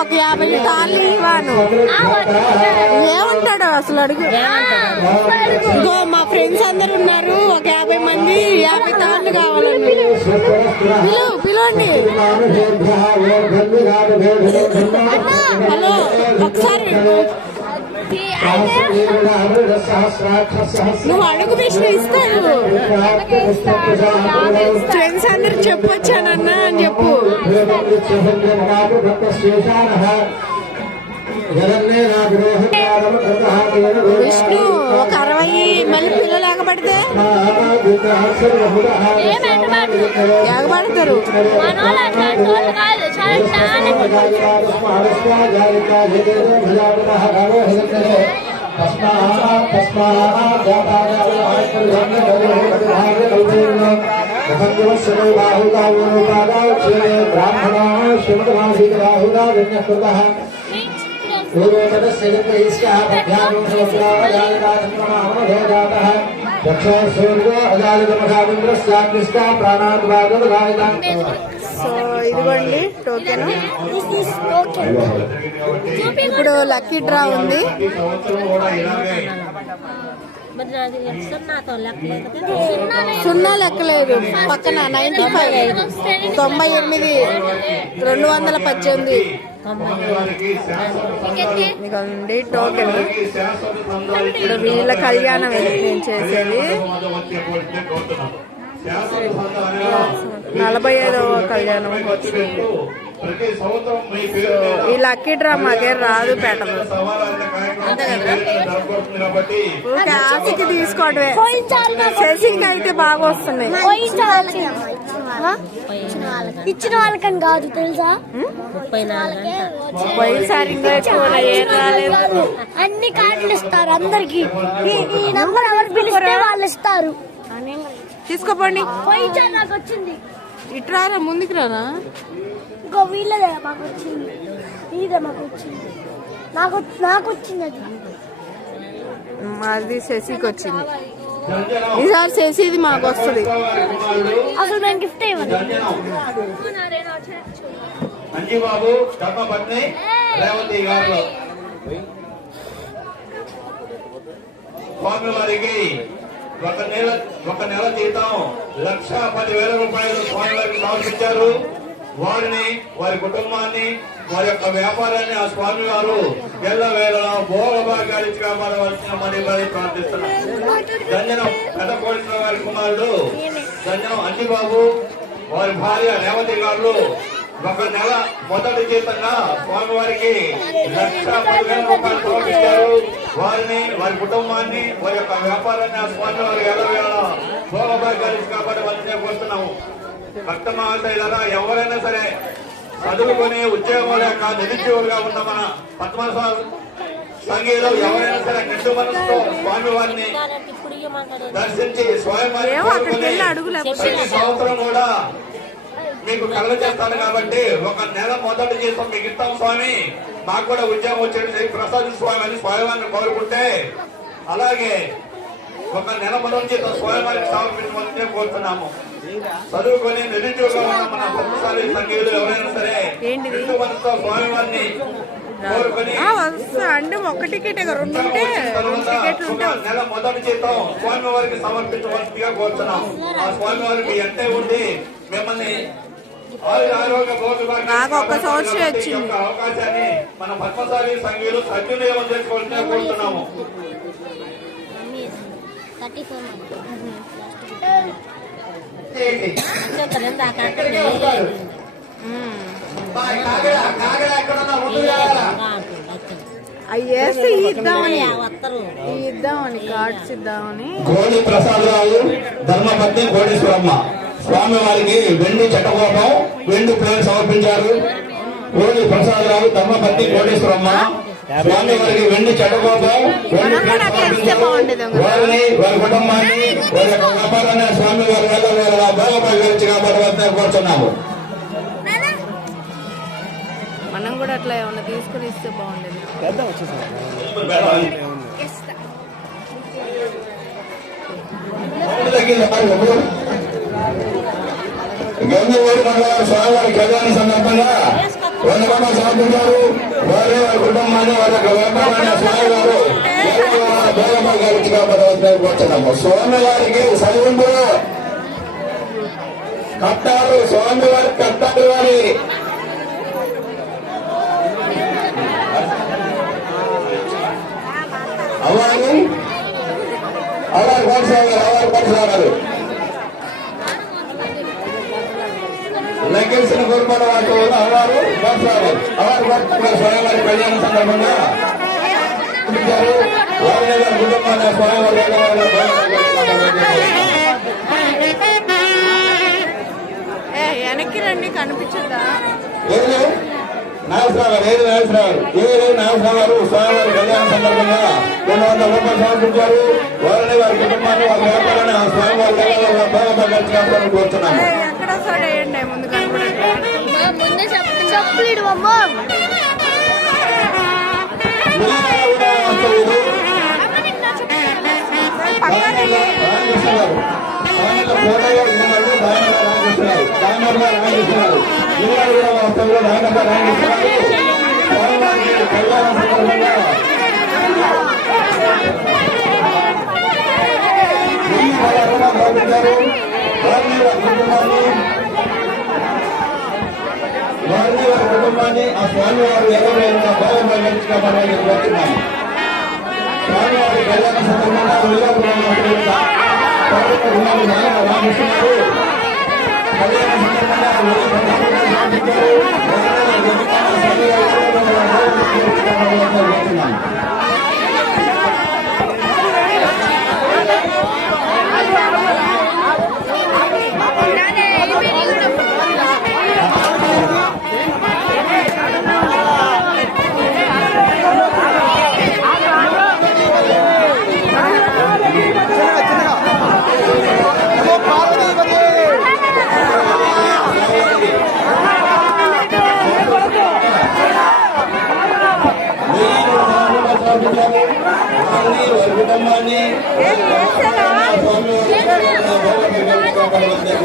ఒక యాభై తాళ్ళు ఇవ్వను. ఏమంటాడు అసలు అడుగు? ఇగో మా ఫ్రెండ్స్ అందరు ఉన్నారు ఒక యాభై మంది యాభై తాళ్ళు కావాలని పిలువు పిలవండి. హలో ఒకసారి. నువ్వు అడుగు విష్ణు ఇస్తాను. ఫ్రెండ్స్ అందరు చెప్పొచ్చానన్నా అని చెప్పు. విష్ణు ఒక అరవై మళ్ళీ పిల్లలు ఆగబడితే ఎగబడతారు మనోళ్ళు అట్లాంటి వాళ్ళు కాదు చాలా టాలెంట్ బ్రాహ్మణ శివమాసీరాహుదా విజ్ఞకృత సో ఇదిగోండి టోకెన్. ఇప్పుడు లక్కీ డ్రా ఉంది. సున్నా లెక్కలేదు పక్కన నైన్టీ ఫైవ్. తొంభై ఎనిమిది. రెండు వందల పద్దెనిమిది. ఇదిగోండి టోకెన్. ఇప్పుడు వీళ్ళ కళ్యాణం నేను చేసేది. నలభై ఐదవ కళ్యాణం వచ్చింది ఈ లక్కీ డ్రా మాకే రాదు పెట్టదు. ఆశకి తీసుకోవడమే. శశికి అయితే బాగా వస్తున్నాయి. ఇచ్చిన వాళ్ళకని కాదు తెలుసా? ముప్పై నాలుగు పోయినసారి అన్ని కార్డులు ఇస్తారు అందరికి. ఈ- నంబర్ ఎవరు పిలిస్తే వాళ్ళు ఇస్తారు. తీసుకోపోండి. నాకు వచ్చింది. ఇట్రారా ముందుకు రానా ఇంకో వీళ్ళదే మాకు వచ్చింది. ఇదే మాకు వచ్చింది. నాకు నాకు వచ్చింది అది. మాది శశికి వచ్చింది. ఈసారి శశిది మాకు వస్తుంది. అసలు మేము గిఫ్ట్ ఇవ్వను అంజీబాబు ధర్మపత్ని రేవతి గారు. స్వామి వారికి ఒక నెల ఒక నెల జీతం లక్ష పదివేల రూపాయలు స్వామివారికి సమర్పించారు. వారిని వారి కుటుంబాన్ని వారి యొక్క వ్యాపారాన్ని ఆ స్వామి వారు ఎల్ల వేళలా భోగ కాపాడవలసిన మరి మరి ప్రార్థిస్తున్నాం. గంజనం పెద్ద కోటేశ్వర వారి కుమారుడు. గంజనం అంజిబాబు వారి భార్య రేవతి గారు. ఒక నెల మొదటి జీతంగా స్వామివారికి లక్ష పదివేల రూపాయలు సమర్పించారు. వారిని వారి కుటుంబాన్ని వారి యొక్క వ్యాపారాన్ని ఆ స్వామి వారి ఎల్లవేళ భోగభాగ్యాలు కాపాడవలసిన కోరుతున్నాము భక్తమాతైలారా ఎవరైనా సరే చదువుకొని ఉద్యోగం లేక నిరుద్యోగులుగా ఉన్న మన పద్మ సంగీతం ఎవరైనా సరే నిండు మనసుతో స్వామి వారిని ఇప్పుడు ఇవ్వమంటాడు దర్శించి అడుగులేకపోతే ప్రతి సంవత్సరం కూడా మీకు కలగ చేస్తాను కాబట్టి ఒక నెల మొదటి జీతం మీకు ఇస్తాం స్వామి. మాకు కూడా ఉద్యోగం వచ్చేది. ప్రసాద్ స్వామి అని స్వయమాన్ని కోరుకుంటే అలాగే ఒక నెల మొదటి జీతం స్వయమానికి సమర్పించమని కోరుతున్నాము. చదువుకొని నిరుద్యోగం ఉన్న మన ప్రతిసారి సంఘీయులు ఎవరైనా సరే? నిండు మనసుతో స్వామివారిని కోరుకొని ఆ, వస్తా. అంటే ఒక్క టికెట్ రెండు ఉంటే రెండు టికెట్లు ఉంటే ఒక నెల మొదటి జీతం స్వామి వారికి సమర్పించవలసిందిగా కోరుతున్నాం ఆ స్వామి వారికి ఎంతే ఉండి మిమ్మల్ని నాకు ఒక్క సంవత్సరం వచ్చింది. అవకాశాన్ని మన పద్మశాలి సంఘీయులు సద్వినియోగం కోరుతున్నాము? అవి వేస్తే ఇద్దామని. ఇద్దామని కార్డ్స్ ఇద్దామని. కోడి ప్రసాదరావు ధర్మపత్ని కోటేశ్వరమ్మ. స్వామి వారికి వెండి చట్టకోపం వెండి ప్లేట్ సమర్పించారు. కోడి ప్రసాదరావు ధర్మపత్ని కోటేశ్వరమ్మ. స్వామి వారికి వెండి చట్టకోపం వెండి ప్లేట్ సమర్పించారు. వారిని వారి కుటుంబాన్ని వారి యొక్క వ్యాపారాన్ని స్వామి వారి వల్ల భోగపరిచి కాపాడవలసిన కోరుతున్నాము మనం కూడా అట్లా ఏమన్నా తీసుకుని ఇస్తే బాగుండేది. గంగ మండలం స్వామివారి కళ్యాణ సందర్భంగా వందకొండ సమర్పించారు వారి వారి కుటుంబాన్ని వారి యొక్క వ్యాపారాన్ని స్వామి గారు స్వామివారికి గారికి కట్టారు స్వామి వారికి కట్టారు వారి అవ్వాలి అవ్వాలి కొనసాగారు అవ్వాలి కొనసాగారు గురుమల వాటి వల్ల అవారు స్వయంవారి కళ్యాణ సందర్భంగా వారి కుటుంబాన్ని వెనక్కి రండి కనిపించదా ఏది నాగేశ్వరరావు గారు ఏది నాగేశ్వరరావు గారు ఏది నాగేశ్వరరావు గారు స్వామివారి కళ్యాణ సందర్భంగా రెండు వందల రూపాయలు సమర్పించారు. వారిని వారి కుటుంబాన్ని వారి వ్యాపారాన్ని ఆ స్వామివారి కోరుతున్నాము. సైడ్ వేయండి ముందు ముందే చెప్పులు ఇడవమ్మ మిగతా కూడా వస్తుంది. వారిని వారి కుటుంబాన్ని వారిని వారి కుటుంబాన్ని ఆ స్వామి వారు ఎవరైనా భాగంగా గెలుచుకోవాలని కోరుతున్నాము స్వామివారి కళ్యాణ సందర్భంగా రామకృష్ణుడు కళ్యాణ సందర్భంగా కుటుంబాన్ని కాపాడవలసిన